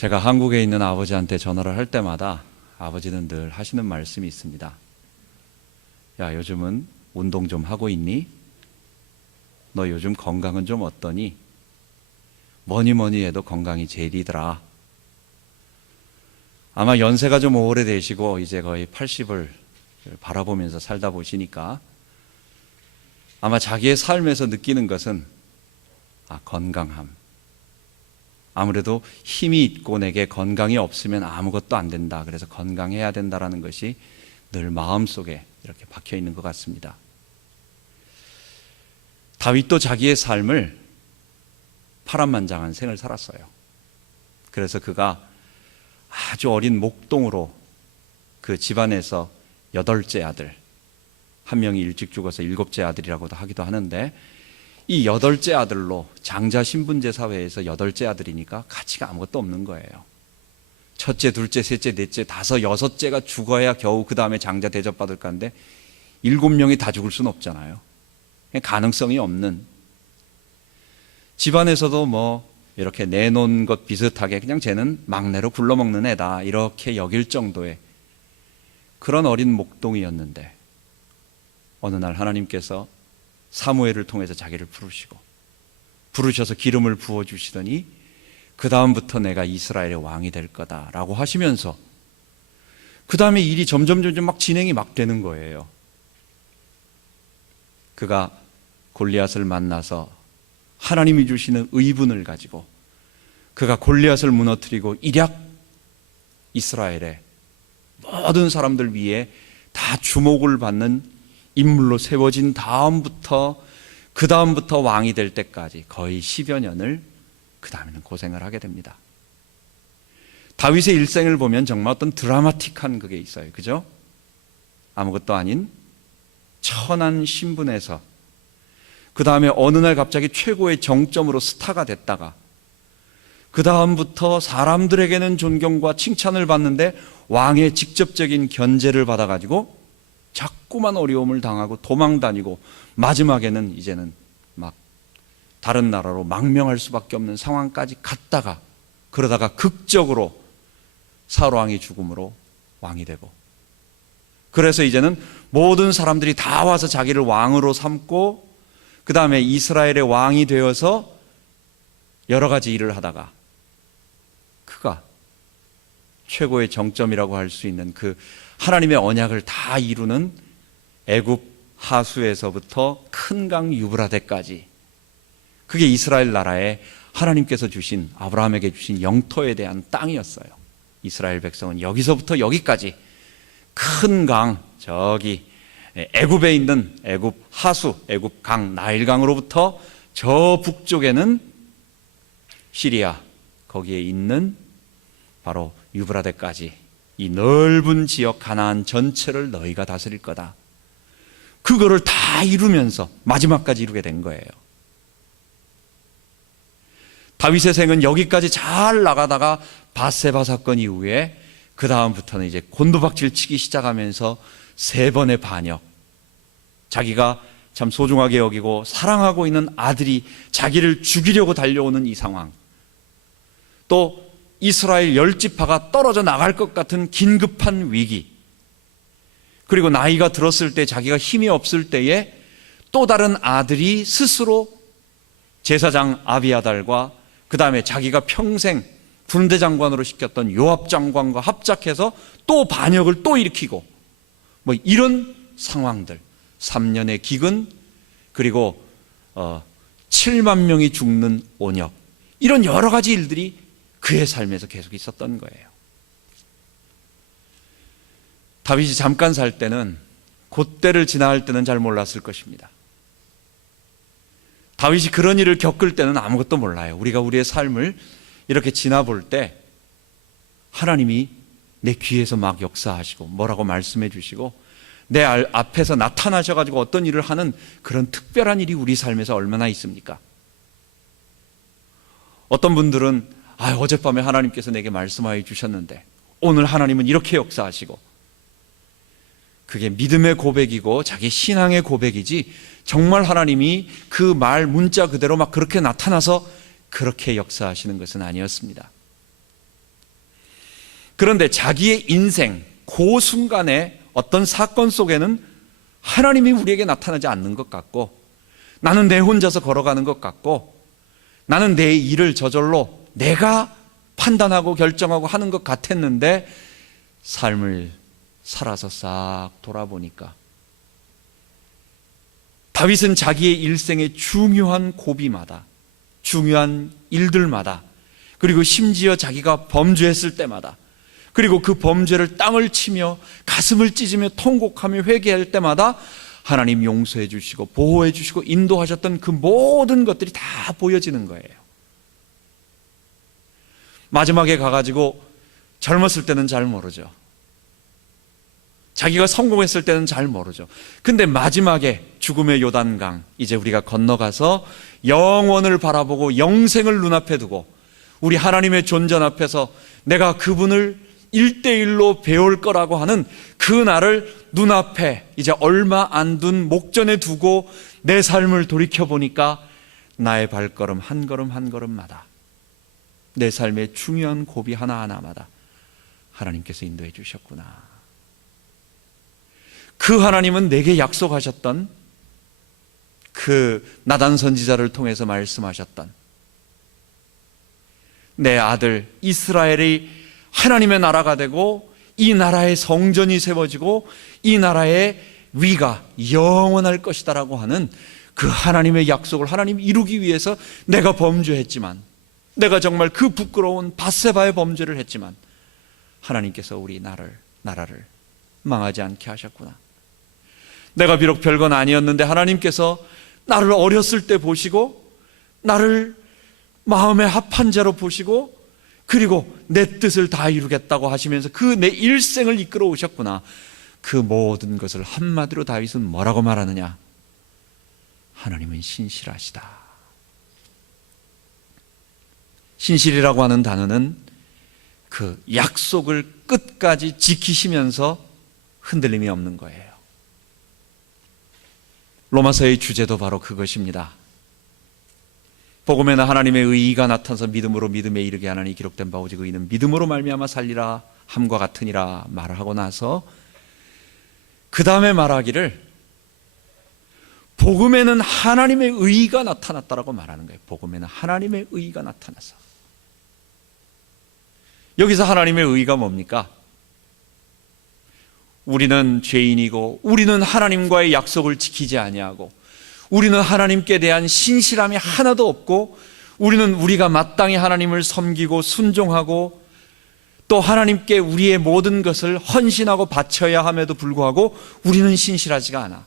제가 한국에 있는 아버지한테 전화를 할 때마다 아버지는 늘 하시는 말씀이 있습니다. 야, 요즘은 운동 좀 하고 있니? 너 요즘 건강은 좀 어떠니? 뭐니 해도 건강이 제일이더라. 아마 연세가 좀 오래되시고 이제 거의 80을 바라보면서 살다 보시니까 아마 자기의 삶에서 느끼는 것은 건강함. 아무래도 힘이 있고 내게 건강이 없으면 아무것도 안 된다. 그래서 건강해야 된다라는 것이 늘 마음속에 이렇게 박혀 있는 것 같습니다. 다윗도 자기의 삶을 파란만장한 생을 살았어요. 그래서 그가 아주 어린 목동으로 그 집안에서 8째 아들, 한 명이 일찍 죽어서 7째 아들이라고도 하기도 하는데, 이 8째 아들로 장자 신분제 사회에서 8째 아들이니까 가치가 아무것도 없는 거예요. 첫째, 둘째, 셋째, 넷째, 다섯, 여섯째가 죽어야 겨우 그 다음에 장자 대접받을 건데 7명이 다 죽을 수는 없잖아요. 가능성이 없는, 집안에서도 뭐 이렇게 내놓은 것 비슷하게 그냥 쟤는 막내로 굴러먹는 애다 이렇게 여길 정도의 그런 어린 목동이었는데, 어느 날 하나님께서 사무엘을 통해서 자기를 부르셔서 기름을 부어주시더니 그 다음부터 내가 이스라엘의 왕이 될 거다라고 하시면서 그 다음에 일이 점점 막 진행이 막 되는 거예요. 그가 골리앗을 만나서 하나님이 주시는 의분을 가지고 그가 골리앗을 무너뜨리고 일약 이스라엘의 모든 사람들 위에 다 주목을 받는 인물로 세워진 그 다음부터 왕이 될 때까지 거의 10여 년을 그 다음에는 고생을 하게 됩니다. 다윗의 일생을 보면 정말 어떤 드라마틱한 그게 있어요. 그죠? 아무것도 아닌 천한 신분에서 그 다음에 어느 날 갑자기 최고의 정점으로 스타가 됐다가 그 다음부터 사람들에게는 존경과 칭찬을 받는데 왕의 직접적인 견제를 받아가지고 자꾸만 어려움을 당하고 도망다니고 마지막에는 이제는 막 다른 나라로 망명할 수밖에 없는 상황까지 갔다가 그러다가 극적으로 사울왕의 죽음으로 왕이 되고, 그래서 이제는 모든 사람들이 다 와서 자기를 왕으로 삼고 그 다음에 이스라엘의 왕이 되어서 여러 가지 일을 하다가 그가 최고의 정점이라고 할 수 있는 그 하나님의 언약을 다 이루는 애굽 하수에서부터 큰 강 유브라데까지, 그게 이스라엘 나라에 하나님께서 주신, 아브라함에게 주신 영토에 대한 땅이었어요. 이스라엘 백성은 여기서부터 여기까지 큰 강, 저기 애굽에 있는 애굽 하수, 애굽 강, 나일강으로부터 저 북쪽에는 시리아, 거기에 있는 바로 유브라데까지 이 넓은 지역 가나안 전체를 너희가 다스릴 거다. 그거를 다 이루면서 마지막까지 이루게 된 거예요. 다윗의 생은 여기까지 잘 나가다가 밧세바 사건 이후에 그 다음부터는 이제 곤두박질 치기 시작하면서 3번의 반역, 자기가 참 소중하게 여기고 사랑하고 있는 아들이 자기를 죽이려고 달려오는 이 상황, 또 이스라엘 10지파가 떨어져 나갈 것 같은 긴급한 위기, 그리고 나이가 들었을 때 자기가 힘이 없을 때에 또 다른 아들이 스스로 제사장 아비아달과 그 다음에 자기가 평생 군대 장관으로 시켰던 요압 장관과 합작해서 또 반역을 또 일으키고, 뭐 이런 상황들, 3년의 기근, 그리고 7만 명이 죽는 온역, 이런 여러 가지 일들이 그의 삶에서 계속 있었던 거예요. 다윗이 잠깐 살 때는, 그때를 지나갈 때는 잘 몰랐을 것입니다. 다윗이 그런 일을 겪을 때는 아무것도 몰라요. 우리가 우리의 삶을 이렇게 지나볼 때 하나님이 내 귀에서 막 역사하시고 뭐라고 말씀해 주시고 내 앞에서 나타나셔가지고 어떤 일을 하는 그런 특별한 일이 우리 삶에서 얼마나 있습니까? 어떤 분들은 어젯밤에 하나님께서 내게 말씀하여 주셨는데 오늘 하나님은 이렇게 역사하시고, 그게 믿음의 고백이고 자기 신앙의 고백이지 정말 하나님이 그 말 문자 그대로 막 그렇게 나타나서 그렇게 역사하시는 것은 아니었습니다. 그런데 자기의 인생 그 순간에 어떤 사건 속에는 하나님이 우리에게 나타나지 않는 것 같고, 나는 내 혼자서 걸어가는 것 같고, 나는 내 일을 저절로 내가 판단하고 결정하고 하는 것 같았는데, 삶을 살아서 싹 돌아보니까 다윗은 자기의 일생의 중요한 고비마다, 중요한 일들마다, 그리고 심지어 자기가 범죄했을 때마다, 그리고 그 범죄를 땅을 치며 가슴을 찢으며 통곡하며 회개할 때마다 하나님 용서해 주시고 보호해 주시고 인도하셨던 그 모든 것들이 다 보여지는 거예요. 마지막에 가가지고 젊었을 때는 잘 모르죠. 자기가 성공했을 때는 잘 모르죠. 근데 마지막에 죽음의 요단강, 이제 우리가 건너가서 영원을 바라보고 영생을 눈앞에 두고 우리 하나님의 존전 앞에서 내가 그분을 1대1로 배울 거라고 하는 그 날을 눈앞에 이제 얼마 안 둔 목전에 두고 내 삶을 돌이켜보니까 나의 발걸음 한 걸음 한 걸음마다, 내 삶의 중요한 고비 하나하나마다 하나님께서 인도해 주셨구나. 그 하나님은 내게 약속하셨던, 그 나단 선지자를 통해서 말씀하셨던 내 아들 이스라엘이 하나님의 나라가 되고 이 나라의 성전이 세워지고 이 나라의 위가 영원할 것이다라고 하는 그 하나님의 약속을 하나님 이루기 위해서 내가 범죄했지만, 내가 정말 그 부끄러운 밧세바의 범죄를 했지만 하나님께서 우리 나라를 망하지 않게 하셨구나. 내가 비록 별건 아니었는데 하나님께서 나를 어렸을 때 보시고 나를 마음에 합한 자로 보시고 그리고 내 뜻을 다 이루겠다고 하시면서 그 내 일생을 이끌어 오셨구나. 그 모든 것을 한마디로 다윗은 뭐라고 말하느냐? 하나님은 신실하시다. 신실이라고 하는 단어는 그 약속을 끝까지 지키시면서 흔들림이 없는 거예요. 로마서의 주제도 바로 그것입니다. 복음에는 하나님의 의의가 나타나서 믿음으로 믿음에 이르게 하나니 기록된 바 오직 의인은 믿음으로 말미암아 살리라 함과 같으니라 말을 하고 나서 그 다음에 말하기를 복음에는 하나님의 의의가 나타났다라고 말하는 거예요. 복음에는 하나님의 의의가 나타나서. 여기서 하나님의 의의가 뭡니까? 우리는 죄인이고 우리는 하나님과의 약속을 지키지 아니하고 우리는 하나님께 대한 신실함이 하나도 없고 우리는 우리가 마땅히 하나님을 섬기고 순종하고 또 하나님께 우리의 모든 것을 헌신하고 바쳐야 함에도 불구하고 우리는 신실하지가 않아.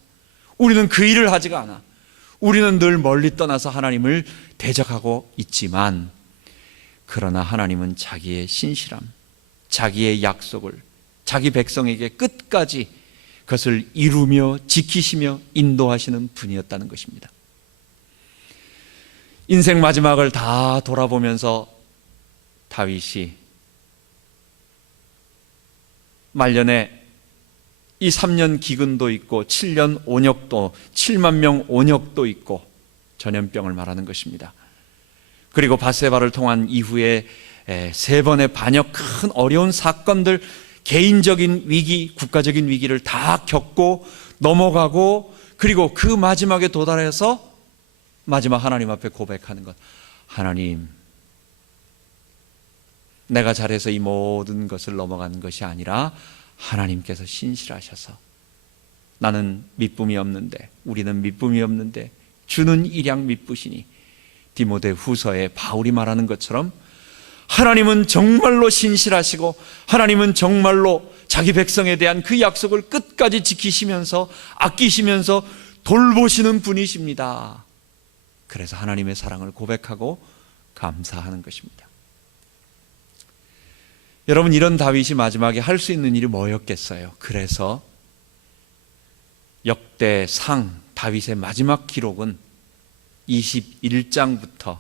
우리는 그 일을 하지가 않아. 우리는 늘 멀리 떠나서 하나님을 대적하고 있지만, 그러나 하나님은 자기의 신실함, 자기의 약속을 자기 백성에게 끝까지 그것을 이루며 지키시며 인도하시는 분이었다는 것입니다. 인생 마지막을 다 돌아보면서 다윗이 말년에 이 3년 기근도 있고 7년 온역도, 7만 명 온역도 있고 전염병을 말하는 것입니다. 그리고 밧세바를 통한 이후에 3번의 반역 큰 어려운 사건들, 개인적인 위기, 국가적인 위기를 다 겪고 넘어가고, 그리고 그 마지막에 도달해서 마지막 하나님 앞에 고백하는 것. 하나님, 내가 잘해서 이 모든 것을 넘어간 것이 아니라 하나님께서 신실하셔서 나는 미쁨이 없는데, 우리는 미쁨이 없는데 주는 일양 미쁘시니, 디모데 후서에 바울이 말하는 것처럼 하나님은 정말로 신실하시고 하나님은 정말로 자기 백성에 대한 그 약속을 끝까지 지키시면서 아끼시면서 돌보시는 분이십니다. 그래서 하나님의 사랑을 고백하고 감사하는 것입니다. 여러분, 이런 다윗이 마지막에 할 수 있는 일이 뭐였겠어요? 그래서 역대상 다윗의 마지막 기록은 21장부터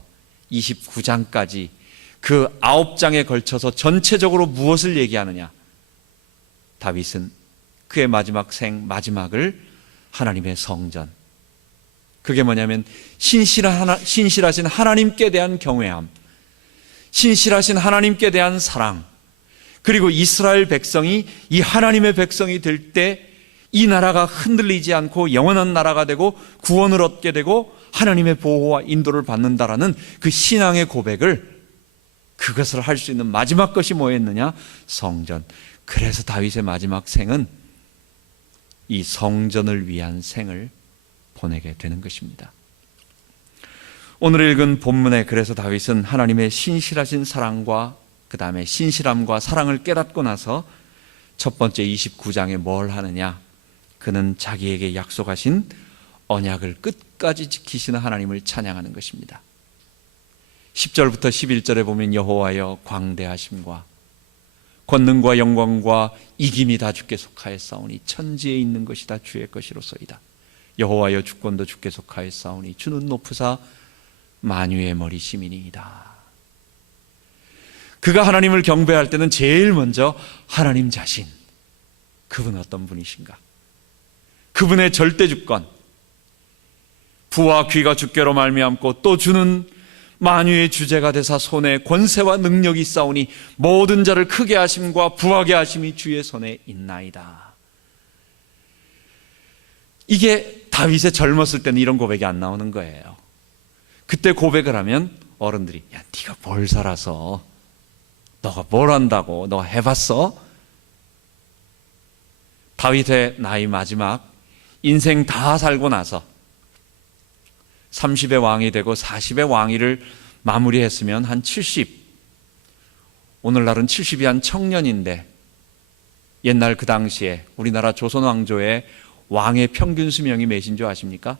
29장까지 그 9장에 걸쳐서 전체적으로 무엇을 얘기하느냐? 다윗은 그의 마지막을 하나님의 성전, 그게 뭐냐면 신실하신 하나님께 대한 경외함, 신실하신 하나님께 대한 사랑, 그리고 이스라엘 백성이 이 하나님의 백성이 될 때 이 나라가 흔들리지 않고 영원한 나라가 되고 구원을 얻게 되고 하나님의 보호와 인도를 받는다라는 그 신앙의 고백을, 그것을 할 수 있는 마지막 것이 뭐였느냐? 성전. 그래서 다윗의 마지막 생은 이 성전을 위한 생을 보내게 되는 것입니다. 오늘 읽은 본문에 그래서 다윗은 하나님의 신실하신 사랑과 그 다음에 신실함과 사랑을 깨닫고 나서 첫 번째 29장에 뭘 하느냐? 그는 자기에게 약속하신 언약을 끝까지 지키시는 하나님을 찬양하는 것입니다. 10절부터 11절에 보면 여호와여 광대하심과 권능과 영광과 이김이 다 주께 속하였사오니 천지에 있는 것이 다 주의 것이로소이다. 여호와여 주권도 주께 속하였사오니 주는 높으사 만유의 머리심이니이다. 그가 하나님을 경배할 때는 제일 먼저 하나님 자신, 그분은 어떤 분이신가? 그분의 절대 주권, 부와 귀가 주께로 말미암고 또 주는 만유의 주제가 되사 손에 권세와 능력이 있사오니 모든 자를 크게 하심과 부하게 하심이 주의 손에 있나이다. 이게 다윗의 젊었을 때는 이런 고백이 안 나오는 거예요. 그때 고백을 하면 어른들이 야, 네가 뭘 살아서, 너가 뭘 한다고, 너가 해봤어? 다윗의 나이 마지막 인생 다 살고 나서 30의 왕이 되고 40의 왕위를 마무리했으면 한 70, 오늘날은 70이 한 청년인데 옛날 그 당시에 우리나라 조선 왕조의 왕의 평균 수명이 몇인 줄 아십니까?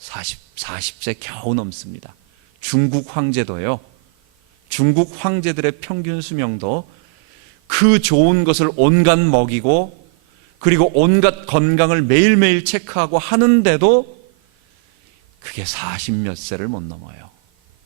40세 겨우 넘습니다. 중국 황제도요, 중국 황제들의 평균 수명도 그 좋은 것을 온갖 먹이고 그리고 온갖 건강을 매일매일 체크하고 하는데도 그게 40몇 세를 못 넘어요.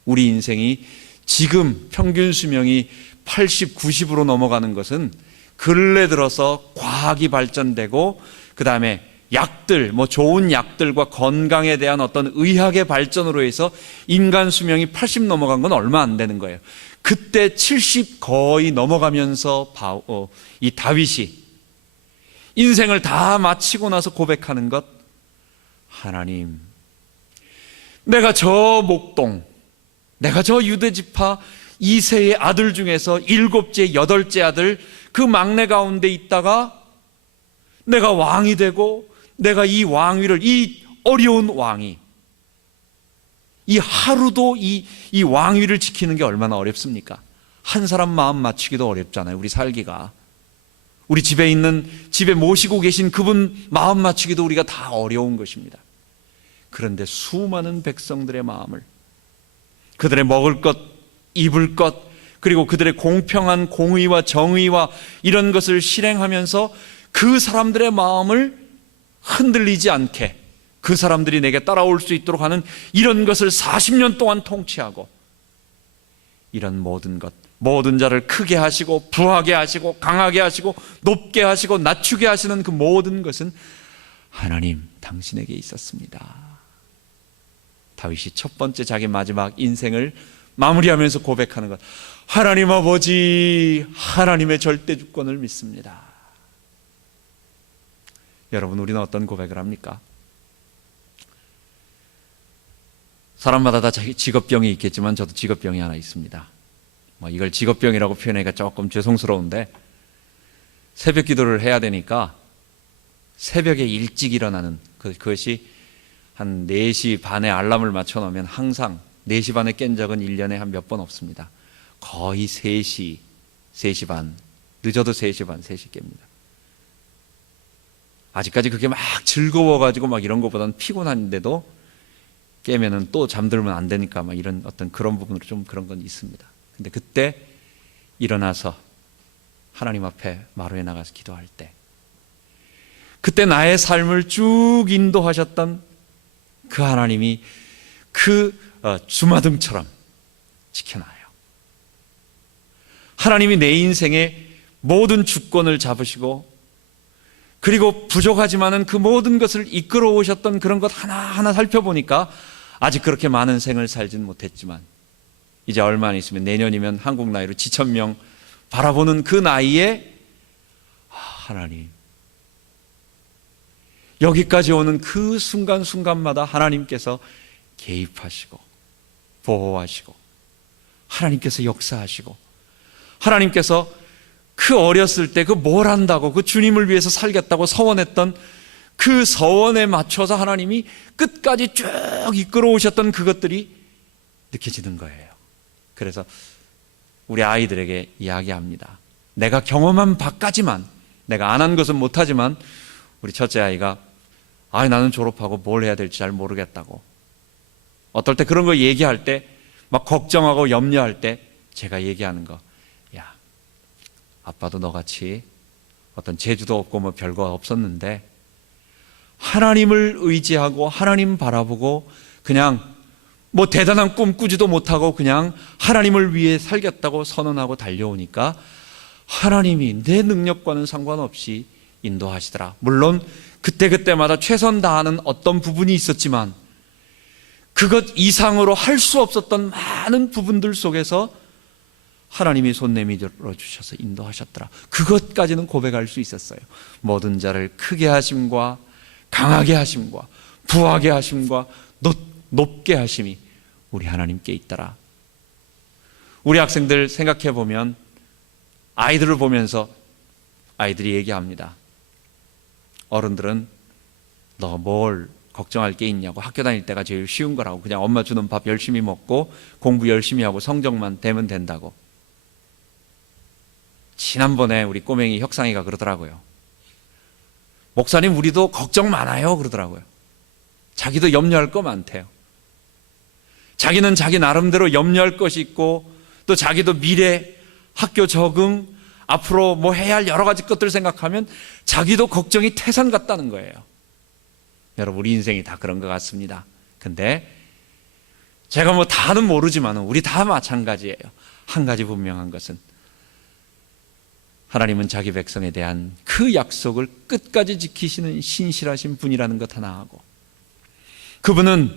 우리 인생이 지금 평균 수명이 80, 90으로 넘어가는 것은 근래 들어서 과학이 발전되고 그 다음에 약들, 좋은 약들과 건강에 대한 어떤 의학의 발전으로 해서 인간 수명이 80 넘어간 건 얼마 안 되는 거예요. 그때 70 거의 넘어가면서 이 다윗이 인생을 다 마치고 나서 고백하는 것, 하나님, 내가 저 목동, 내가 저 유대지파 이세의 아들 중에서 7째, 8째 아들 그 막내 가운데 있다가 내가 왕이 되고 내가 이 왕위를, 이 어려운 왕위, 이 하루도 이 왕위를 지키는 게 얼마나 어렵습니까? 한 사람 마음 맞추기도 어렵잖아요. 우리 살기가. 우리 집에 모시고 계신 그분 마음 맞추기도 우리가 다 어려운 것입니다. 그런데 수많은 백성들의 마음을, 그들의 먹을 것, 입을 것, 그리고 그들의 공평한 공의와 정의와 이런 것을 실행하면서 그 사람들의 마음을 흔들리지 않게, 그 사람들이 내게 따라올 수 있도록 하는 이런 것을 40년 동안 통치하고, 이런 모든 것, 모든 자를 크게 하시고 부하게 하시고 강하게 하시고 높게 하시고 낮추게 하시는 그 모든 것은 하나님 당신에게 있었습니다. 다윗이 첫 번째 자기 마지막 인생을 마무리하면서 고백하는 것, 하나님 아버지, 하나님의 절대 주권을 믿습니다. 여러분, 우리는 어떤 고백을 합니까? 사람마다 다 자기 직업병이 있겠지만 저도 직업병이 하나 있습니다. 이걸 직업병이라고 표현하기가 조금 죄송스러운데, 새벽 기도를 해야 되니까 새벽에 일찍 일어나는 그것이 한 4시 반에 알람을 맞춰 놓으면 항상 4시 반에 깬 적은 1년에 한 몇 번 없습니다. 거의 3시 반, 늦어도 3시 반, 3시 깹니다. 아직까지 그게 막 즐거워가지고 막 이런 것보다는 피곤한데도 깨면은 또 잠들면 안 되니까 막 이런 어떤 그런 부분으로 좀 그런 건 있습니다. 근데 그때 일어나서 하나님 앞에 마루에 나가서 기도할 때, 그때 나의 삶을 쭉 인도하셨던 그 하나님이 그 주마등처럼 지켜놔요. 하나님이 내 인생의 모든 주권을 잡으시고, 그리고 부족하지만은 그 모든 것을 이끌어 오셨던 그런 것 하나하나 살펴보니까 아직 그렇게 많은 생을 살진 못했지만 이제 얼마 안 있으면 내년이면 한국 나이로 지천명 바라보는 그 나이에 하나님, 여기까지 오는 그 순간순간마다 하나님께서 개입하시고 보호하시고 하나님께서 역사하시고 하나님께서 그 어렸을 때 그 뭘 한다고 그 주님을 위해서 살겠다고 서원했던 그 서원에 맞춰서 하나님이 끝까지 쭉 이끌어 오셨던 그것들이 느껴지는 거예요. 그래서 우리 아이들에게 이야기합니다. 내가 경험한 바까지만, 내가 안 한 것은 못하지만 우리 첫째 아이가 나는 졸업하고 뭘 해야 될지 잘 모르겠다고, 어떨 때 그런 거 얘기할 때 막 걱정하고 염려할 때 제가 얘기하는 거, 야, 아빠도 너같이 어떤 재주도 없고 뭐 별거 없었는데 하나님을 의지하고 하나님 바라보고 그냥 뭐 대단한 꿈 꾸지도 못하고 그냥 하나님을 위해 살겠다고 선언하고 달려오니까 하나님이 내 능력과는 상관없이 인도하시더라. 물론 그때그때마다 최선 다하는 어떤 부분이 있었지만 그것 이상으로 할 수 없었던 많은 부분들 속에서 하나님이 손 내밀어 주셔서 인도하셨더라. 그것까지는 고백할 수 있었어요. 모든 자를 크게 하심과 강하게 하심과 부하게 하심과 높게 하심이 우리 하나님께 있더라. 우리 학생들 생각해 보면 아이들을 보면서 아이들이 얘기합니다. 어른들은 너 뭘 걱정할 게 있냐고, 학교 다닐 때가 제일 쉬운 거라고, 그냥 엄마 주는 밥 열심히 먹고 공부 열심히 하고 성적만 되면 된다고. 지난번에 우리 꼬맹이 혁상이가 그러더라고요. 목사님 우리도 걱정 많아요 그러더라고요. 자기도 염려할 거 많대요. 자기는 자기 나름대로 염려할 것이 있고 또 자기도 미래 학교 적응 앞으로 뭐 해야 할 여러 가지 것들 생각하면 자기도 걱정이 태산 같다는 거예요. 여러분 우리 인생이 다 그런 것 같습니다. 근데 제가 뭐 다는 모르지만 우리 다 마찬가지예요. 한 가지 분명한 것은 하나님은 자기 백성에 대한 그 약속을 끝까지 지키시는 신실하신 분이라는 것 하나 하고, 그분은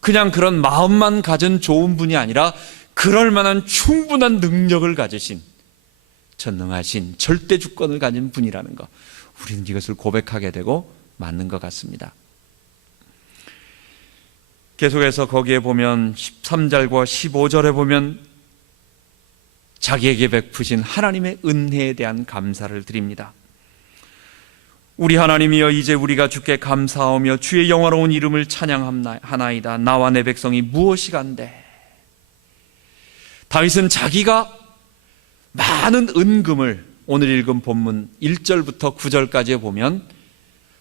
그냥 그런 마음만 가진 좋은 분이 아니라 그럴 만한 충분한 능력을 가지신 전능하신 절대 주권을 가진 분이라는 것, 우리는 이것을 고백하게 되고 맞는 것 같습니다. 계속해서 거기에 보면 13절과 15절에 보면 자기에게 베푸신 하나님의 은혜에 대한 감사를 드립니다. 우리 하나님이여, 이제 우리가 주께 감사하며 주의 영화로운 이름을 찬양하나이다. 나와 내 백성이 무엇이간데. 다윗은 자기가 많은 은금을, 오늘 읽은 본문 1절부터 9절까지 보면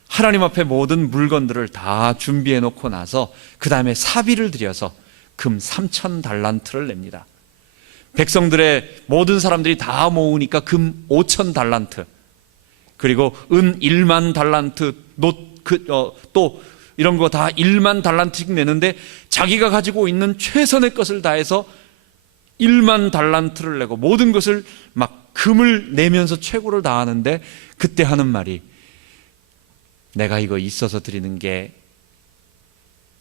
하나님 앞에 모든 물건들을 다 준비해 놓고 나서 그 다음에 사비를 들여서 금 3,000달란트를 냅니다. 백성들의 모든 사람들이 다 모으니까 금 5,000달란트, 그리고 은 1만 달란트, 또 이런 거 다 1만 달란트씩 내는데 자기가 가지고 있는 최선의 것을 다해서 1만 달란트를 내고 모든 것을 막 금을 내면서 최고를 다하는데, 그때 하는 말이, 내가 이거 있어서 드리는 게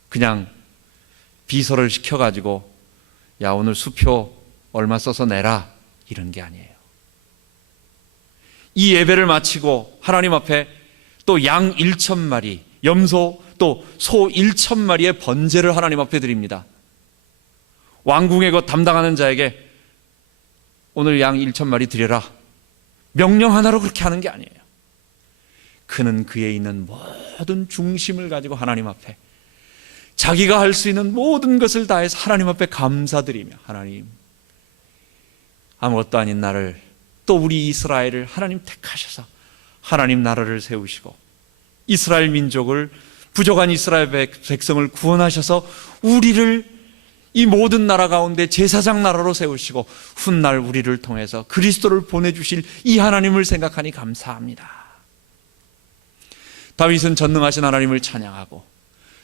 그냥 비서를 시켜가지고 야 오늘 수표 얼마 써서 내라 이런 게 아니에요. 이 예배를 마치고 하나님 앞에 또 양 1,000마리, 염소 또 소 1,000마리의 번제를 하나님 앞에 드립니다. 왕궁의 것 담당하는 자에게 오늘 양 1,000마리 드려라, 명령 하나로 그렇게 하는 게 아니에요. 그는 그에 있는 모든 중심을 가지고 하나님 앞에 자기가 할 수 있는 모든 것을 다해서 하나님 앞에 감사드리며, 하나님, 아무것도 아닌 나를, 또 우리 이스라엘을 하나님 택하셔서 하나님 나라를 세우시고 이스라엘 민족을, 부족한 이스라엘 백성을 구원하셔서 우리를 이 모든 나라 가운데 제사장 나라로 세우시고 훗날 우리를 통해서 그리스도를 보내주실 이 하나님을 생각하니 감사합니다. 다윗은 전능하신 하나님을 찬양하고,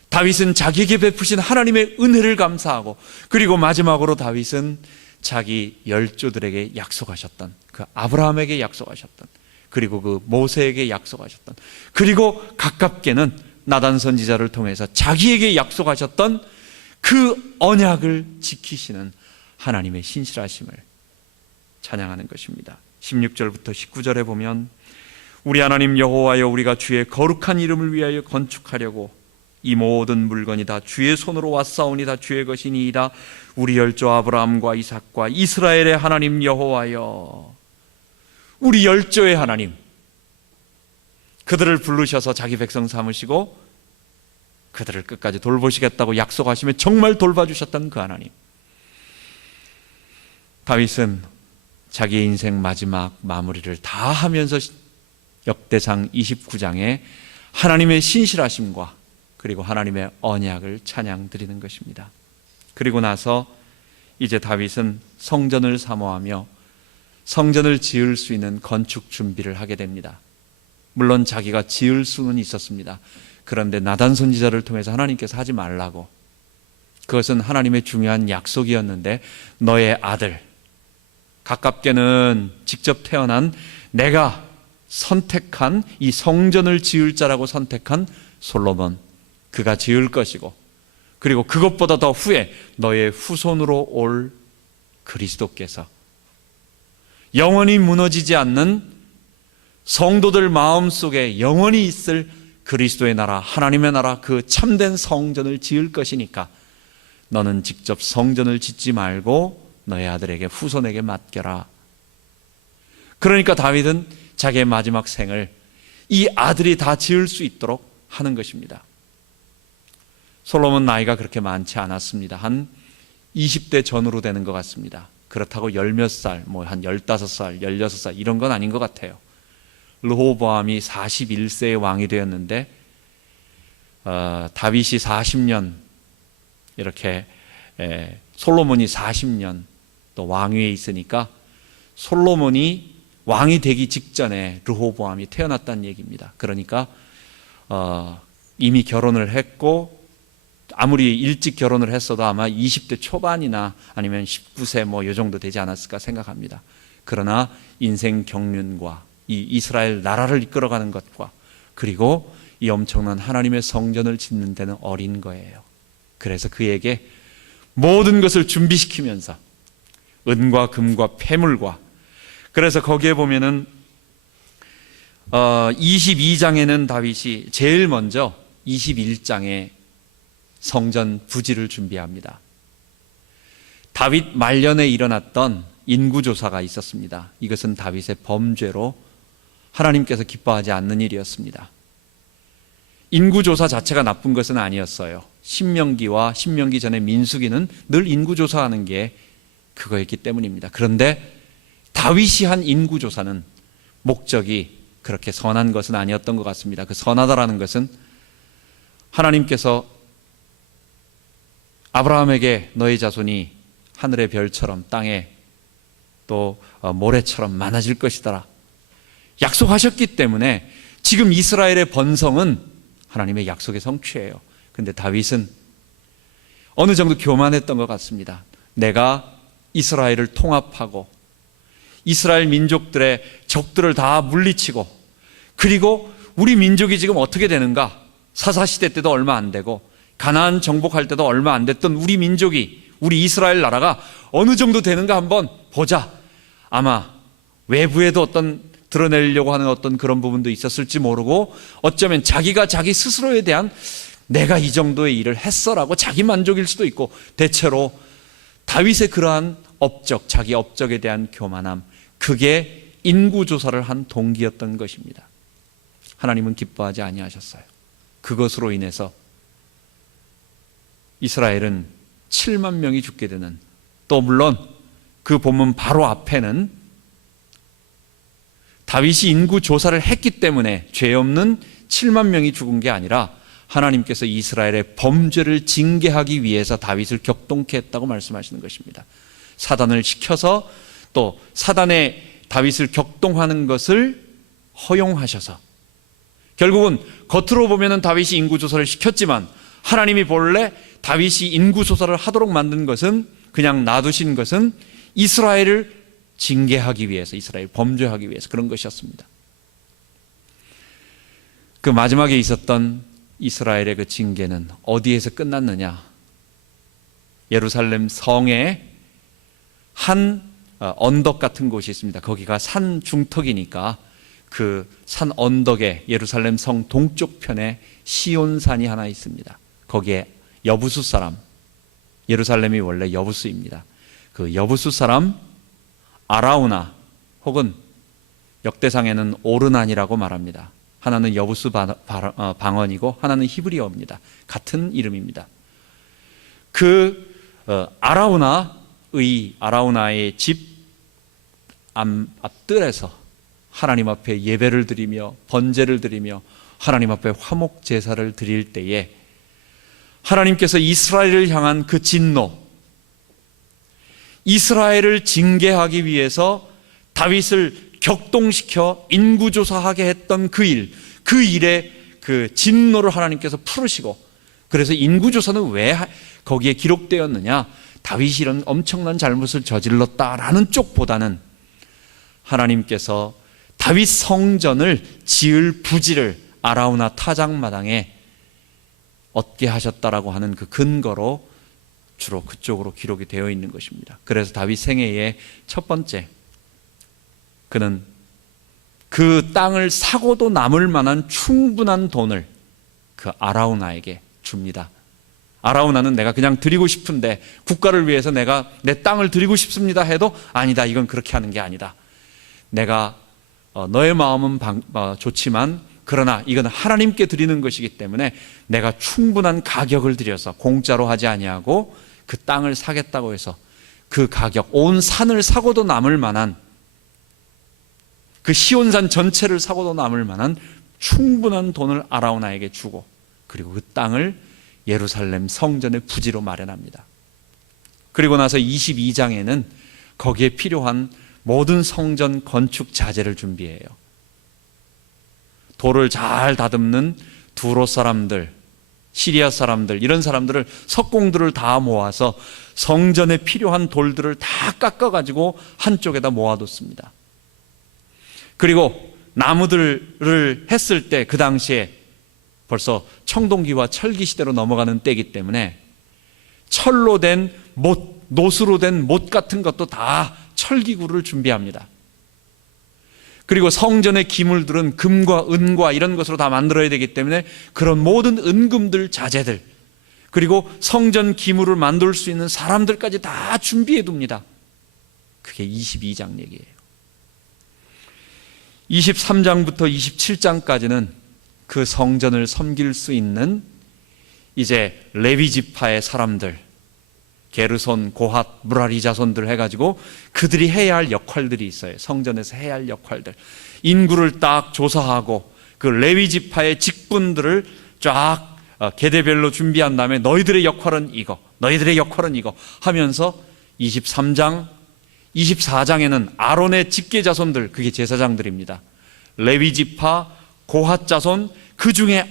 다윗은 자기에게 베푸신 하나님의 은혜를 감사하고, 그리고 마지막으로 다윗은 자기 열조들에게 약속하셨던, 그 아브라함에게 약속하셨던, 그리고 그 모세에게 약속하셨던, 그리고 가깝게는 나단 선지자를 통해서 자기에게 약속하셨던 그 언약을 지키시는 하나님의 신실하심을 찬양하는 것입니다. 16절부터 19절에 보면 우리 하나님 여호와여, 우리가 주의 거룩한 이름을 위하여 건축하려고 이 모든 물건이 다 주의 손으로 왔사오니 다 주의 것이니이다. 우리 열조 아브라함과 이삭과 이스라엘의 하나님 여호와여, 우리 열조의 하나님, 그들을 부르셔서 자기 백성 삼으시고 그들을 끝까지 돌보시겠다고 약속하시며 정말 돌봐주셨던 그 하나님. 다윗은 자기의 인생 마지막 마무리를 다 하면서 역대상 29장에 하나님의 신실하심과 그리고 하나님의 언약을 찬양 드리는 것입니다. 그리고 나서 이제 다윗은 성전을 사모하며 성전을 지을 수 있는 건축 준비를 하게 됩니다. 물론 자기가 지을 수는 있었습니다. 그런데 나단 선지자를 통해서 하나님께서 하지 말라고, 그것은 하나님의 중요한 약속이었는데 너의 아들, 가깝게는 직접 태어난 내가 선택한 이 성전을 지을 자라고 선택한 솔로몬, 그가 지을 것이고, 그리고 그것보다 더 후에 너의 후손으로 올 그리스도께서 영원히 무너지지 않는 성도들 마음속에 영원히 있을 그리스도의 나라, 하나님의 나라, 그 참된 성전을 지을 것이니까 너는 직접 성전을 짓지 말고 너의 아들에게, 후손에게 맡겨라. 그러니까 다윗은 자기의 마지막 생을 이 아들이 다 지을 수 있도록 하는 것입니다. 솔로몬 나이가 그렇게 많지 않았습니다. 한 20대 전후로 되는 것 같습니다. 그렇다고 열몇 살, 한 15살, 16살 이런 건 아닌 것 같아요. 르호보암이 41세의 왕이 되었는데 다윗이 40년, 이렇게 솔로몬이 40년 또 왕위에 있으니까 솔로몬이 왕이 되기 직전에 르호보암이 태어났다는 얘기입니다. 그러니까 이미 결혼을 했고, 아무리 일찍 결혼을 했어도 아마 20대 초반이나 아니면 19세 이 정도 되지 않았을까 생각합니다. 그러나 인생 경륜과 이 이스라엘 나라를 이끌어가는 것과 그리고 이 엄청난 하나님의 성전을 짓는 데는 어린 거예요. 그래서 그에게 모든 것을 준비시키면서 은과 금과 폐물과, 그래서 거기에 보면은 22장에는 다윗이 제일 먼저 21장에 성전 부지를 준비합니다. 다윗 말년에 일어났던 인구조사가 있었습니다. 이것은 다윗의 범죄로 하나님께서 기뻐하지 않는 일이었습니다. 인구조사 자체가 나쁜 것은 아니었어요. 신명기와 신명기 전에 민수기는 늘 인구조사하는 게 그거였기 때문입니다. 그런데 다윗이 한 인구조사는 목적이 그렇게 선한 것은 아니었던 것 같습니다. 그 선하다라는 것은 하나님께서 아브라함에게 너의 자손이 하늘의 별처럼 땅에 또 모래처럼 많아질 것이다 약속하셨기 때문에 지금 이스라엘의 번성은 하나님의 약속의 성취예요. 그런데 다윗은 어느 정도 교만했던 것 같습니다. 내가 이스라엘을 통합하고 이스라엘 민족들의 적들을 다 물리치고, 그리고 우리 민족이 지금 어떻게 되는가, 사사시대 때도 얼마 안 되고 가나안 정복할 때도 얼마 안 됐던 우리 민족이, 우리 이스라엘 나라가 어느 정도 되는가 한번 보자. 아마 외부에도 드러내려고 하는 어떤 그런 부분도 있었을지 모르고, 어쩌면 자기가 자기 스스로에 대한 내가 이 정도의 일을 했어라고 자기 만족일 수도 있고, 대체로 다윗의 그러한 업적, 자기 업적에 대한 교만함, 그게 인구조사를 한 동기였던 것입니다. 하나님은 기뻐하지 아니하셨어요. 그것으로 인해서 이스라엘은 7만 명이 죽게 되는, 또 물론 그 본문 바로 앞에는 다윗이 인구조사를 했기 때문에 죄 없는 7만 명이 죽은 게 아니라 하나님께서 이스라엘의 범죄를 징계하기 위해서 다윗을 격동케 했다고 말씀하시는 것입니다. 사단을 시켜서 또 사단의 다윗을 격동하는 것을 허용하셔서, 결국은 겉으로 보면은 다윗이 인구조사를 시켰지만 하나님이 본래 다윗이 인구조사를 하도록 만든 것은, 그냥 놔두신 것은 이스라엘을 징계하기 위해서, 이스라엘 범죄하기 위해서 그런 것이었습니다. 그 마지막에 있었던 이스라엘의 그 징계는 어디에서 끝났느냐? 예루살렘 성에 한 언덕 같은 곳이 있습니다. 거기가 산 중턱이니까 그 산 언덕에 예루살렘 성 동쪽 편에 시온산이 하나 있습니다. 거기에 여부수 사람, 예루살렘이 원래 여부수입니다. 그 여부수 사람 아라우나, 혹은 역대상에는 오르난이라고 말합니다. 하나는 여부수 방언이고 하나는 히브리어입니다. 같은 이름입니다. 그 아라우나의 집 앞뜰에서 하나님 앞에 예배를 드리며 번제를 드리며 하나님 앞에 화목 제사를 드릴 때에 하나님께서 이스라엘을 향한 그 진노, 이스라엘을 징계하기 위해서 다윗을 격동시켜 인구조사하게 했던 그 일의 그 진노를 하나님께서 풀으시고, 그래서 인구조사는 왜 거기에 기록되었느냐, 다윗이 이런 엄청난 잘못을 저질렀다라는 쪽보다는 하나님께서 다윗 성전을 지을 부지를 아라우나 타작마당에 얻게 하셨다라고 하는 그 근거로 주로 그쪽으로 기록이 되어 있는 것입니다. 그래서 다윗 생애의 첫 번째, 그는 그 땅을 사고도 남을 만한 충분한 돈을 그 아라우나에게 줍니다. 아라우나는 내가 그냥 드리고 싶은데, 국가를 위해서 내가 내 땅을 드리고 싶습니다 해도 아니다, 이건 그렇게 하는 게 아니다. 내가 너의 마음은 좋지만 그러나 이건 하나님께 드리는 것이기 때문에 내가 충분한 가격을 들여서 공짜로 하지 아니하고 그 땅을 사겠다고 해서 그 가격, 온 산을 사고도 남을 만한, 그 시온산 전체를 사고도 남을 만한 충분한 돈을 아라우나에게 주고, 그리고 그 땅을 예루살렘 성전의 부지로 마련합니다. 그리고 나서 22장에는 거기에 필요한 모든 성전 건축 자재를 준비해요. 돌을 잘 다듬는 두로 사람들, 시리아 사람들, 이런 사람들을, 석공들을 다 모아서 성전에 필요한 돌들을 다 깎아가지고 한쪽에다 모아뒀습니다. 그리고 나무들을 했을 때 그 당시에 벌써 청동기와 철기 시대로 넘어가는 때이기 때문에 철로 된 못, 노수로 된 못 같은 것도 다 철기구를 준비합니다. 그리고 성전의 기물들은 금과 은과 이런 것으로 다 만들어야 되기 때문에 그런 모든 은금들, 자재들, 그리고 성전 기물을 만들 수 있는 사람들까지 다 준비해 둡니다. 그게 22장 얘기예요. 23장부터 27장까지는 그 성전을 섬길 수 있는 이제 레위 지파의 사람들, 게르손, 고핫, 무라리 자손들 해가지고 그들이 해야 할 역할들이 있어요. 성전에서 해야 할 역할들, 인구를 딱 조사하고 그 레위 지파의 직분들을 쫙 계대별로 준비한 다음에 너희들의 역할은 이거, 너희들의 역할은 이거 하면서 23장, 24장에는 아론의 직계 자손들, 그게 제사장들입니다. 레위 지파, 고핫 자손, 그 중에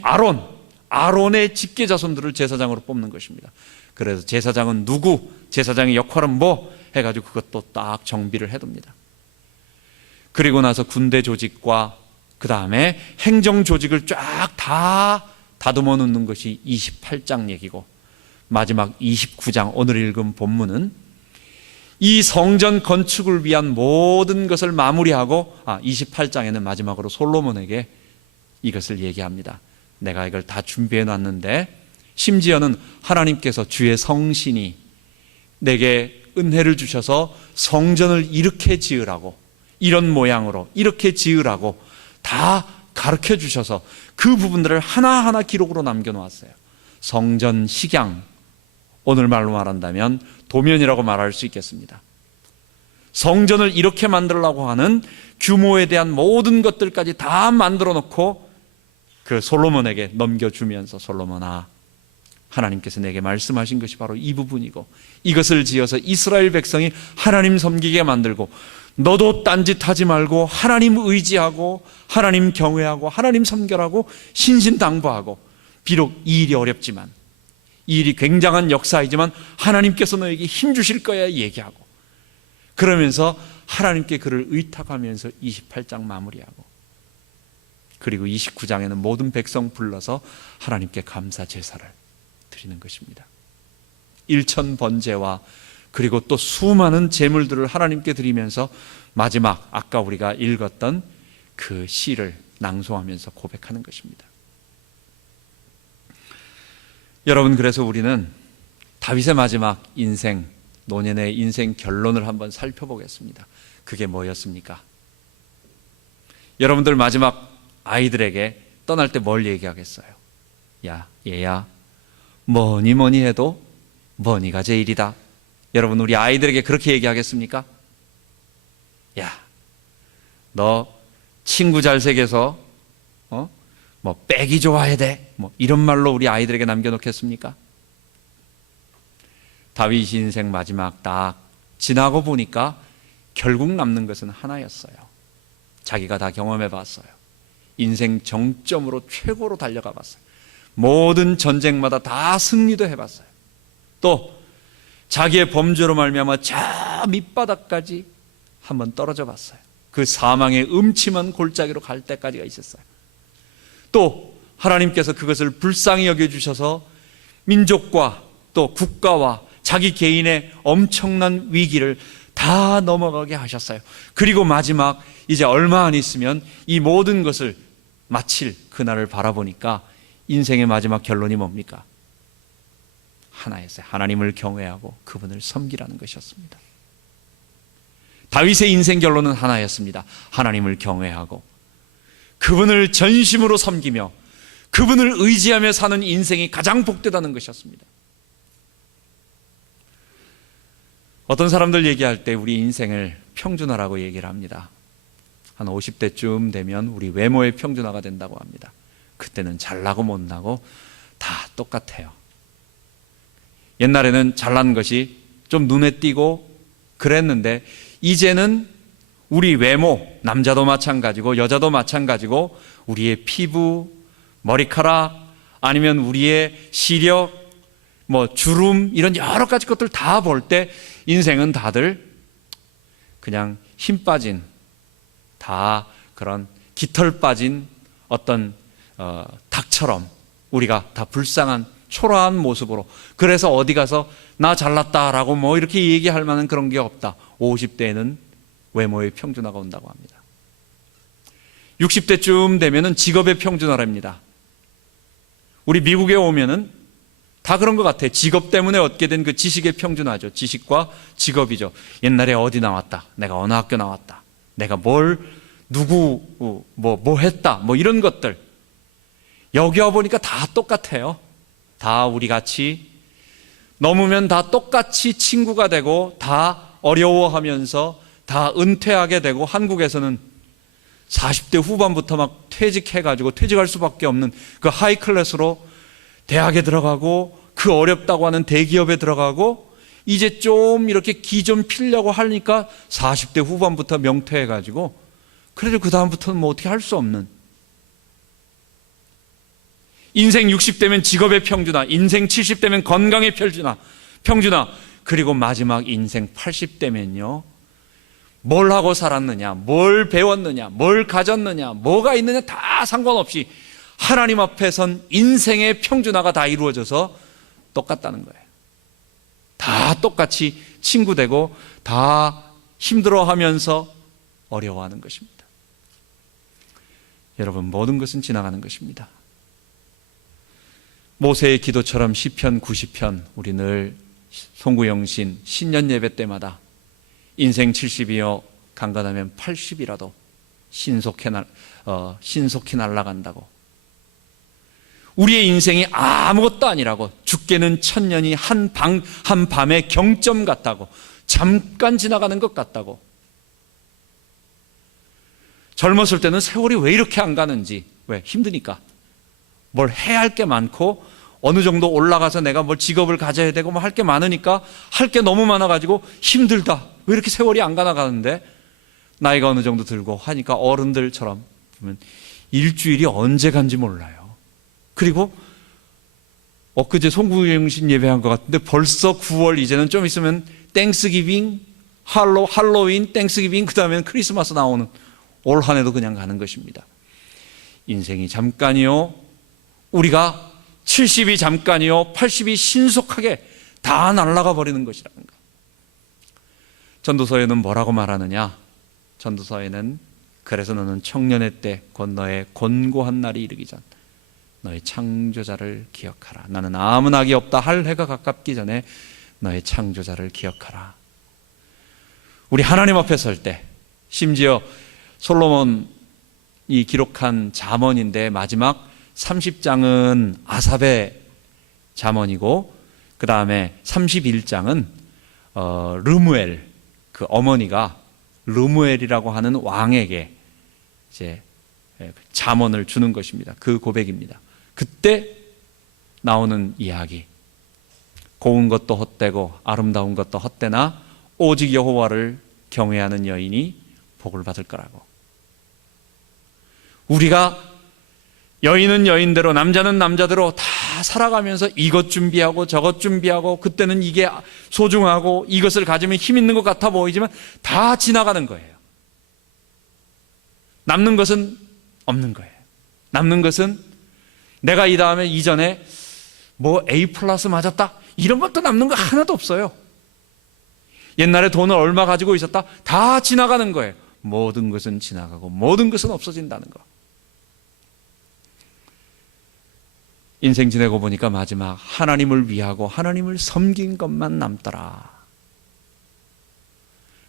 아론의 직계 자손들을 제사장으로 뽑는 것입니다. 그래서 제사장은 누구, 제사장의 역할은 뭐 해가지고 그것도 딱 정비를 해둡니다. 그리고 나서 군대 조직과 그 다음에 행정 조직을 쫙 다 다듬어 놓는 것이 28장 얘기고, 마지막 29장 오늘 읽은 본문은 이 성전 건축을 위한 모든 것을 마무리하고 28장에는 마지막으로 솔로몬에게 이것을 얘기합니다. 내가 이걸 다 준비해 놨는데, 심지어는 하나님께서 주의 성신이 내게 은혜를 주셔서 성전을 이렇게 지으라고, 이런 모양으로 이렇게 지으라고 다 가르쳐 주셔서 그 부분들을 하나하나 기록으로 남겨놓았어요. 성전 식양, 오늘 말로 말한다면 도면이라고 말할 수 있겠습니다. 성전을 이렇게 만들려고 하는 규모에 대한 모든 것들까지 다 만들어 놓고 그 솔로몬에게 넘겨주면서, 솔로몬아, 하나님께서 내게 말씀하신 것이 바로 이 부분이고, 이것을 지어서 이스라엘 백성이 하나님 섬기게 만들고, 너도 딴짓하지 말고 하나님 의지하고 하나님 경외하고 하나님 섬결하고 신신당부하고, 비록 이 일이 어렵지만, 이 일이 굉장한 역사이지만 하나님께서 너에게 힘 주실 거야 얘기하고, 그러면서 하나님께 그를 의탁하면서 28장 마무리하고, 그리고 29장에는 모든 백성 불러서 하나님께 감사 제사를 드리는 것입니다. 일천 번제와 그리고 또 수많은 제물들을 하나님께 드리면서 마지막 아까 우리가 읽었던 그 시를 낭송하면서 고백하는 것입니다. 여러분, 그래서 우리는 다윗의 마지막 인생, 노년의 인생 결론을 한번 살펴보겠습니다. 그게 뭐였습니까? 여러분들 마지막 아이들에게 떠날 때 뭘 얘기하겠어요? 야, 얘야, 뭐니 뭐니 해도 뭐니가 제일이다. 여러분, 우리 아이들에게 그렇게 얘기하겠습니까? 야, 너 친구 잘 새겨서 뭐 빼기 좋아야 돼, 뭐 이런 말로 우리 아이들에게 남겨놓겠습니까? 다윗 인생 마지막 딱 지나고 보니까 결국 남는 것은 하나였어요. 자기가 다 경험해 봤어요. 인생 정점으로 최고로 달려가 봤어요. 모든 전쟁마다 다 승리도 해봤어요. 또 자기의 범죄로 말미암아 저 밑바닥까지 한번 떨어져 봤어요. 그 사망의 음침한 골짜기로 갈 때까지가 있었어요. 또 하나님께서 그것을 불쌍히 여겨주셔서 민족과 또 국가와 자기 개인의 엄청난 위기를 다 넘어가게 하셨어요. 그리고 마지막 이제 얼마 안 있으면 이 모든 것을 마칠 그날을 바라보니까 인생의 마지막 결론이 뭡니까? 하나였어요. 하나님을 경외하고 그분을 섬기라는 것이었습니다. 다윗의 인생 결론은 하나였습니다. 하나님을 경외하고 그분을 전심으로 섬기며 그분을 의지하며 사는 인생이 가장 복되다는 것이었습니다. 어떤 사람들 얘기할 때 우리 인생을 평준화라고 얘기를 합니다. 한 50대쯤 되면 우리 외모의 평준화가 된다고 합니다. 그때는 잘나고 못나고 다 똑같아요. 옛날에는 잘난 것이 좀 눈에 띄고 그랬는데 이제는 우리 외모, 남자도 마찬가지고 여자도 마찬가지고 우리의 피부, 머리카락, 아니면 우리의 시력, 뭐 주름, 이런 여러 가지 것들 다 볼 때 인생은 다들 그냥 힘 빠진, 다 그런 깃털 빠진 어떤 닭처럼 우리가 다 불쌍한 초라한 모습으로, 그래서 어디 가서 나 잘났다라고 뭐 이렇게 얘기할 만한 그런 게 없다. 50대에는 외모의 평준화가 온다고 합니다. 60대쯤 되면은 직업의 평준화랍니다. 우리 미국에 오면은 다 그런 것 같아요. 직업 때문에 얻게 된 그 지식의 평준화죠. 지식과 직업이죠. 옛날에 어디 나왔다, 내가 어느 학교 나왔다, 내가 뭘 누구 뭐 했다, 뭐 이런 것들. 여기 와 보니까 다 똑같아요. 다 우리 같이 넘으면 다 똑같이 친구가 되고 다 어려워하면서 다 은퇴하게 되고, 한국에서는 40대 후반부터 막 퇴직해가지고 퇴직할 수밖에 없는 그 하이 클래스로 대학에 들어가고 그 어렵다고 하는 대기업에 들어가고, 이제 좀 이렇게 기 좀 피려고 하니까 40대 후반부터 명퇴해가지고, 그래도 그 다음부터는 뭐 어떻게 할 수 없는, 인생 60대면 직업의 평준화, 인생 70대면 건강의 평준화, 그리고 마지막 인생 80대면요 뭘 하고 살았느냐, 뭘 배웠느냐, 뭘 가졌느냐, 뭐가 있느냐 다 상관없이 하나님 앞에 선 인생의 평준화가 다 이루어져서 똑같다는 거예요. 다 똑같이 친구 되고 다 힘들어하면서 어려워하는 것입니다. 여러분, 모든 것은 지나가는 것입니다. 모세의 기도처럼 시편 90편, 우리 늘 송구영신 신년 예배 때마다 인생 70이요 강건하면 80이라도 신속히 날아간다고, 우리의 인생이 아무것도 아니라고, 죽게는 천년이 한 밤의 경점 같다고, 잠깐 지나가는 것 같다고. 젊었을 때는 세월이 왜 이렇게 안 가는지, 왜? 힘드니까. 뭘 해야 할 게 많고 어느 정도 올라가서 내가 뭘 직업을 가져야 되고 뭐 할 게 많으니까, 할 게 너무 많아가지고 힘들다, 왜 이렇게 세월이 안 가나가는데, 나이가 어느 정도 들고 하니까 어른들처럼 보면 일주일이 언제 간지 몰라요. 그리고 엊그제 송구영신 예배한 것 같은데 벌써 9월, 이제는 좀 있으면 땡스기빙, 할로윈, 땡스기빙, 그 다음에는 크리스마스 나오는, 올 한 해도 그냥 가는 것입니다. 인생이 잠깐이요, 우리가 70이 잠깐이요 80이 신속하게 다 날아가 버리는 것이라는 것. 전도서에는 뭐라고 말하느냐? 전도서에는 그래서 너는 청년의 때 곧 너의 곤고한 날이 이르기 전 너의 창조자를 기억하라. 나는 아무 낙이 없다 할 해가 가깝기 전에 너의 창조자를 기억하라. 우리 하나님 앞에 설 때, 심지어 솔로몬이 기록한 잠언인데 마지막 30장은 아삽의 잠언이고 그 다음에 31장은 르무엘, 그 어머니가 르무엘이라고 하는 왕에게 이제 잠언을 주는 것입니다. 그 고백입니다. 그때 나오는 이야기, 고운 것도 헛되고 아름다운 것도 헛되나 오직 여호와를 경외하는 여인이 복을 받을 거라고. 우리가 여인은 여인대로 남자는 남자대로 다 살아가면서 이것 준비하고 저것 준비하고 그때는 이게 소중하고 이것을 가지면 힘 있는 것 같아 보이지만 다 지나가는 거예요. 남는 것은 없는 거예요. 남는 것은 내가 이 다음에 이전에 뭐 A 플러스 맞았다 이런 것도 남는 거 하나도 없어요. 옛날에 돈을 얼마 가지고 있었다 다 지나가는 거예요. 모든 것은 지나가고 모든 것은 없어진다는 거. 인생 지내고 보니까 마지막 하나님을 위하고 하나님을 섬긴 것만 남더라.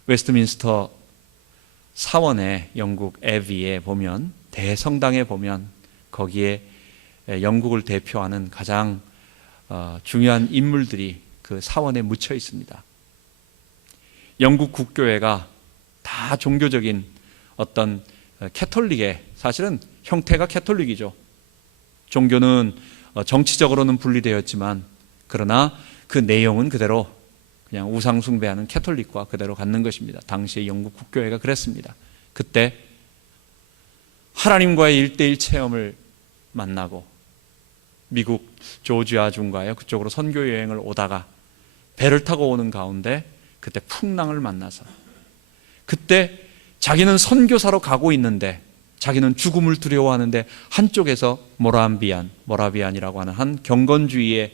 웨스트민스터 사원의 영국 애비에 보면, 대성당에 보면 거기에 영국을 대표하는 가장 중요한 인물들이 그 사원에 묻혀 있습니다. 영국 국교회가 다 종교적인 어떤 캐톨릭의, 사실은 형태가 캐톨릭이죠. 종교는 정치적으로는 분리되었지만 그러나 그 내용은 그대로 그냥 우상 숭배하는 캐톨릭과 그대로 갖는 것입니다. 당시의 영국 국교회가 그랬습니다. 그때 하나님과의 1:1 체험을 만나고 미국 조지아 주인가요? 그쪽으로 선교 여행을 오다가 배를 타고 오는 가운데 그때 풍랑을 만나서, 그때 자기는 선교사로 가고 있는데 자기는 죽음을 두려워하는데 한쪽에서 모라비안이라고 하는 한 경건주의에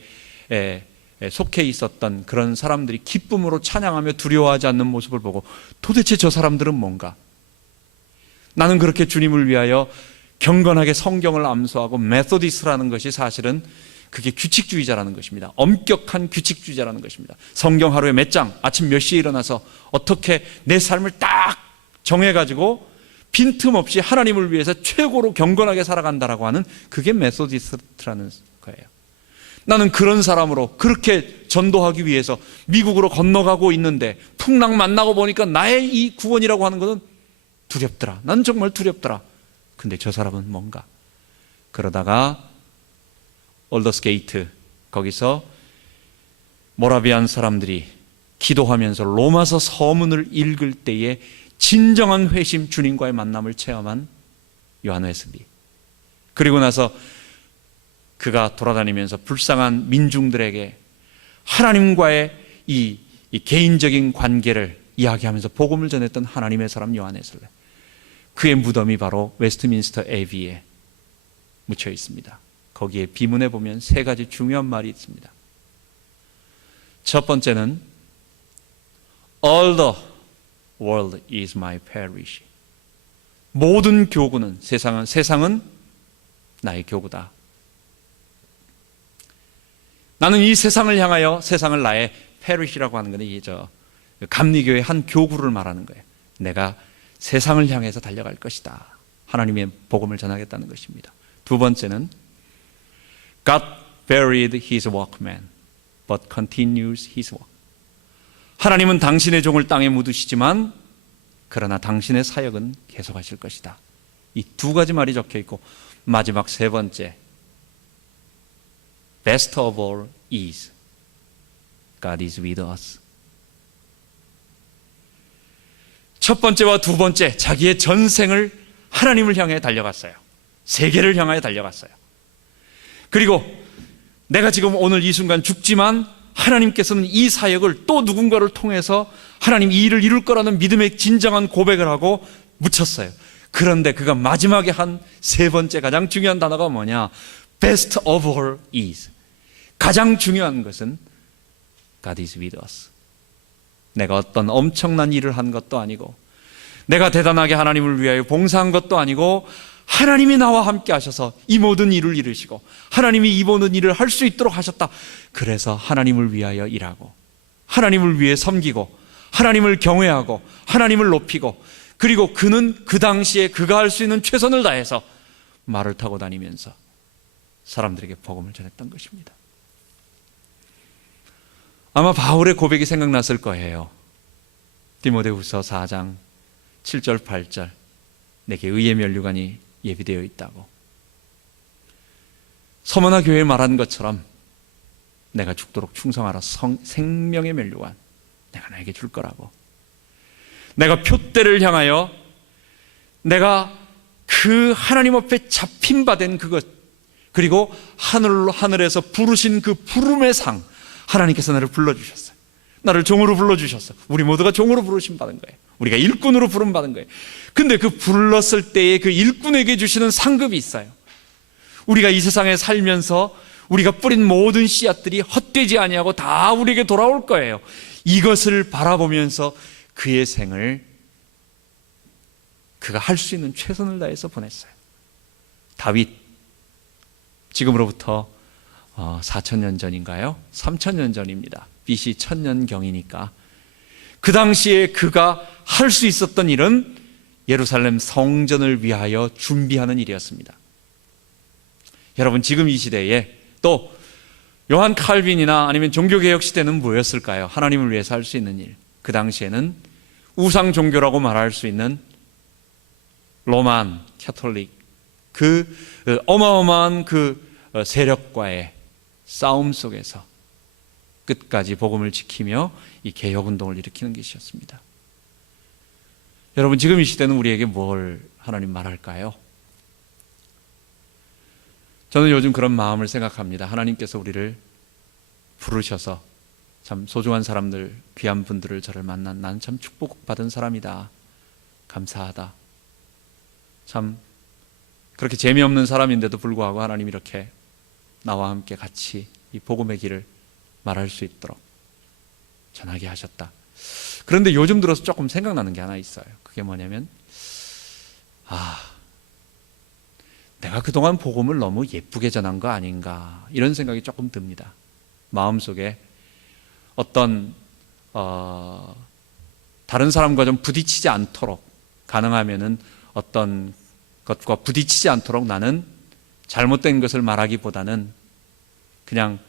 속해 있었던 그런 사람들이 기쁨으로 찬양하며 두려워하지 않는 모습을 보고 도대체 저 사람들은 뭔가? 나는 그렇게 주님을 위하여 경건하게 성경을 암송하고, 메소디스라는 것이 사실은 그게 규칙주의자라는 것입니다. 엄격한 규칙주의자라는 것입니다. 성경 하루에 몇 장, 아침 몇 시에 일어나서 어떻게 내 삶을 딱 정해가지고 빈틈없이 하나님을 위해서 최고로 경건하게 살아간다라고 하는, 그게 메소디스트라는 거예요. 나는 그런 사람으로 그렇게 전도하기 위해서 미국으로 건너가고 있는데 풍랑 만나고 보니까 나의 이 구원이라고 하는 것은 두렵더라. 난 정말 두렵더라. 근데 저 사람은 뭔가? 그러다가 올더스게이트 거기서 모라비안 사람들이 기도하면서 로마서 서문을 읽을 때에 진정한 회심, 주님과의 만남을 체험한 요한 웨슬리. 그리고 나서 그가 돌아다니면서 불쌍한 민중들에게 하나님과의 이 개인적인 관계를 이야기하면서 복음을 전했던 하나님의 사람 요한 웨슬리. 그의 무덤이 바로 웨스트민스터 애비에 묻혀 있습니다. 거기에 비문에 보면 3가지 중요한 말이 있습니다. 첫 번째는 All the world is my parish. 모든 교구는, 세상은 나의 교구다. 나는 이 세상을 향하여, 세상을 나의 parish라고 하는 것은 감리교의 한 교구를 말하는 거예요. 내가 세상을 향해서 달려갈 것이다. 하나님의 복음을 전하겠다는 것입니다. 두 번째는 God buried his workman, but continues his work. 하나님은 당신의 종을 땅에 묻으시지만 그러나 당신의 사역은 계속하실 것이다. 이 2가지 말이 적혀 있고, 마지막 3번째, Best of all is God is with us. 첫 번째와 2번째, 자기의 전생을 하나님을 향해 달려갔어요. 세계를 향하여 달려갔어요. 그리고 내가 지금 오늘 이 순간 죽지만 하나님께서는 이 사역을 또 누군가를 통해서 하나님 이 일을 이룰 거라는 믿음의 진정한 고백을 하고 묻혔어요. 그런데 그가 마지막에 한 3번째 가장 중요한 단어가 뭐냐? Best of all is. 가장 중요한 것은 God is with us. 내가 어떤 엄청난 일을 한 것도 아니고 내가 대단하게 하나님을 위하여 봉사한 것도 아니고 하나님이 나와 함께 하셔서 이 모든 일을 이루시고 하나님이 이 모든 일을 할 수 있도록 하셨다. 그래서 하나님을 위하여 일하고 하나님을 위해 섬기고 하나님을 경외하고 하나님을 높이고, 그리고 그는 그 당시에 그가 할 수 있는 최선을 다해서 말을 타고 다니면서 사람들에게 복음을 전했던 것입니다. 아마 바울의 고백이 생각났을 거예요. 디모데후서 4장 7절 8절, 내게 의의 면류관이 예비되어 있다고. 서머나 교회에 말한 것처럼 내가 죽도록 충성하라. 생명의 면류관 내가 나에게 줄 거라고. 내가 표대를 향하여 내가 그 하나님 앞에 잡힌 바 된 그것, 그리고 하늘에서 부르신 그 부름의 상, 하나님께서 나를 불러주셨어요. 나를 종으로 불러주셨어. 우리 모두가 종으로 부르심 받은 거예요. 우리가 일꾼으로 부름 받은 거예요. 근데 그 불렀을 때에 그 일꾼에게 주시는 상급이 있어요. 우리가 이 세상에 살면서 우리가 뿌린 모든 씨앗들이 헛되지 아니하고 다 우리에게 돌아올 거예요. 이것을 바라보면서 그의 생을 그가 할 수 있는 최선을 다해서 보냈어요. 다윗, 지금으로부터 4,000년 전인가요? 3,000년 전입니다. BC 1000년경이니까 그 당시에 그가 할 수 있었던 일은 예루살렘 성전을 위하여 준비하는 일이었습니다. 여러분, 지금 이 시대에 또 요한 칼빈이나 아니면 종교개혁 시대는 뭐였을까요? 하나님을 위해서 할 수 있는 일. 그 당시에는 우상 종교라고 말할 수 있는 로만 캐톨릭, 그 어마어마한 그 세력과의 싸움 속에서 끝까지 복음을 지키며 이 개혁운동을 일으키는 것이었습니다. 여러분, 지금 이 시대는 우리에게 뭘 하나님 말할까요? 저는 요즘 그런 마음을 생각합니다. 하나님께서 우리를 부르셔서 참 소중한 사람들, 귀한 분들을 저를 만난 나는 참 축복받은 사람이다, 감사하다. 참 그렇게 재미없는 사람인데도 불구하고 하나님 이렇게 나와 함께 같이 이 복음의 길을 말할 수 있도록 전하게 하셨다. 그런데 요즘 들어서 조금 생각나는 게 하나 있어요. 그게 뭐냐면, 내가 그동안 복음을 너무 예쁘게 전한 거 아닌가, 이런 생각이 조금 듭니다. 마음속에 어떤 다른 사람과 좀 부딪히지 않도록, 가능하면은 어떤 것과 부딪히지 않도록 나는 잘못된 것을 말하기보다는 그냥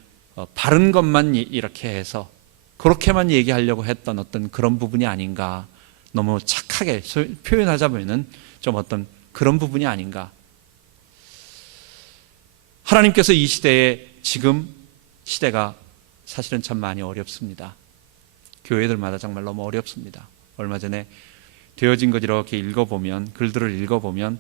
바른 것만 이렇게 해서 그렇게만 얘기하려고 했던 어떤 그런 부분이 아닌가, 너무 착하게 표현하자면은 좀 어떤 그런 부분이 아닌가. 하나님께서 이 시대에, 지금 시대가 사실은 참 많이 어렵습니다. 교회들마다 정말 너무 어렵습니다. 얼마 전에 되어진 것 이렇게 읽어보면, 글들을 읽어보면,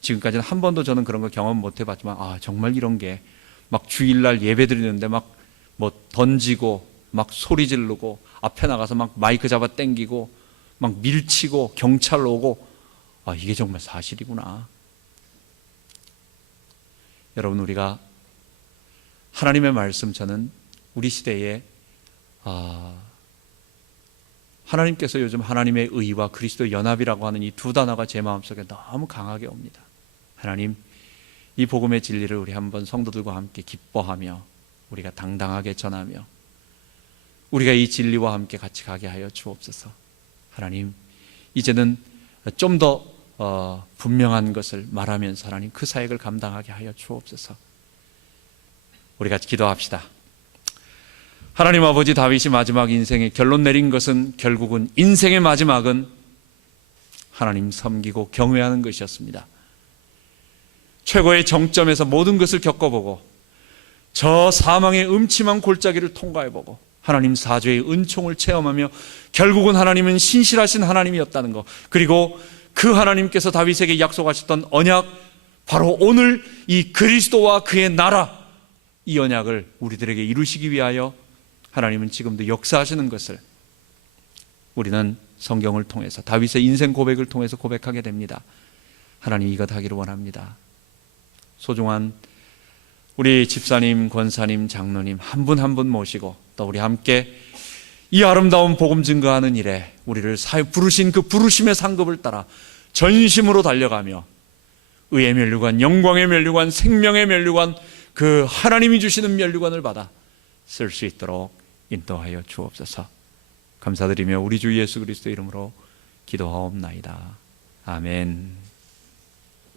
지금까지는 한 번도 저는 그런 거 경험 못 해봤지만, 정말 이런 게 막 주일날 예배 드리는데 막 뭐 던지고 막 소리 지르고 앞에 나가서 막 마이크 잡아 당기고 막 밀치고 경찰 오고, 이게 정말 사실이구나. 여러분, 우리가 하나님의 말씀, 저는 우리 시대에 하나님께서 요즘 하나님의 의와 그리스도의 연합이라고 하는 이 두 단어가 제 마음속에 너무 강하게 옵니다. 하나님, 이 복음의 진리를 우리 한번 성도들과 함께 기뻐하며 우리가 당당하게 전하며 우리가 이 진리와 함께 같이 가게 하여 주옵소서. 하나님, 이제는 좀 더 분명한 것을 말하면서 하나님 그 사역을 감당하게 하여 주옵소서. 우리 같이 기도합시다. 하나님 아버지, 다윗이 마지막 인생의 결론 내린 것은 결국은 인생의 마지막은 하나님 섬기고 경외하는 것이었습니다. 최고의 정점에서 모든 것을 겪어보고 저 사망의 음침한 골짜기를 통과해보고 하나님 사죄의 은총을 체험하며 결국은 하나님은 신실하신 하나님이었다는 것, 그리고 그 하나님께서 다윗에게 약속하셨던 언약, 바로 오늘 이 그리스도와 그의 나라, 이 언약을 우리들에게 이루시기 위하여 하나님은 지금도 역사하시는 것을 우리는 성경을 통해서, 다윗의 인생 고백을 통해서 고백하게 됩니다. 하나님, 이것 하기를 원합니다. 소중한 우리 집사님, 권사님, 장로님 한 분 한 분 모시고 또 우리 함께 이 아름다운 복음 증거하는 일에 우리를 부르신 그 부르심의 상급을 따라 전심으로 달려가며 의의 면류관, 영광의 면류관, 생명의 면류관, 그 하나님이 주시는 면류관을 받아 쓸 수 있도록 인도하여 주옵소서. 감사드리며 우리 주 예수 그리스도의 이름으로 기도하옵나이다. 아멘.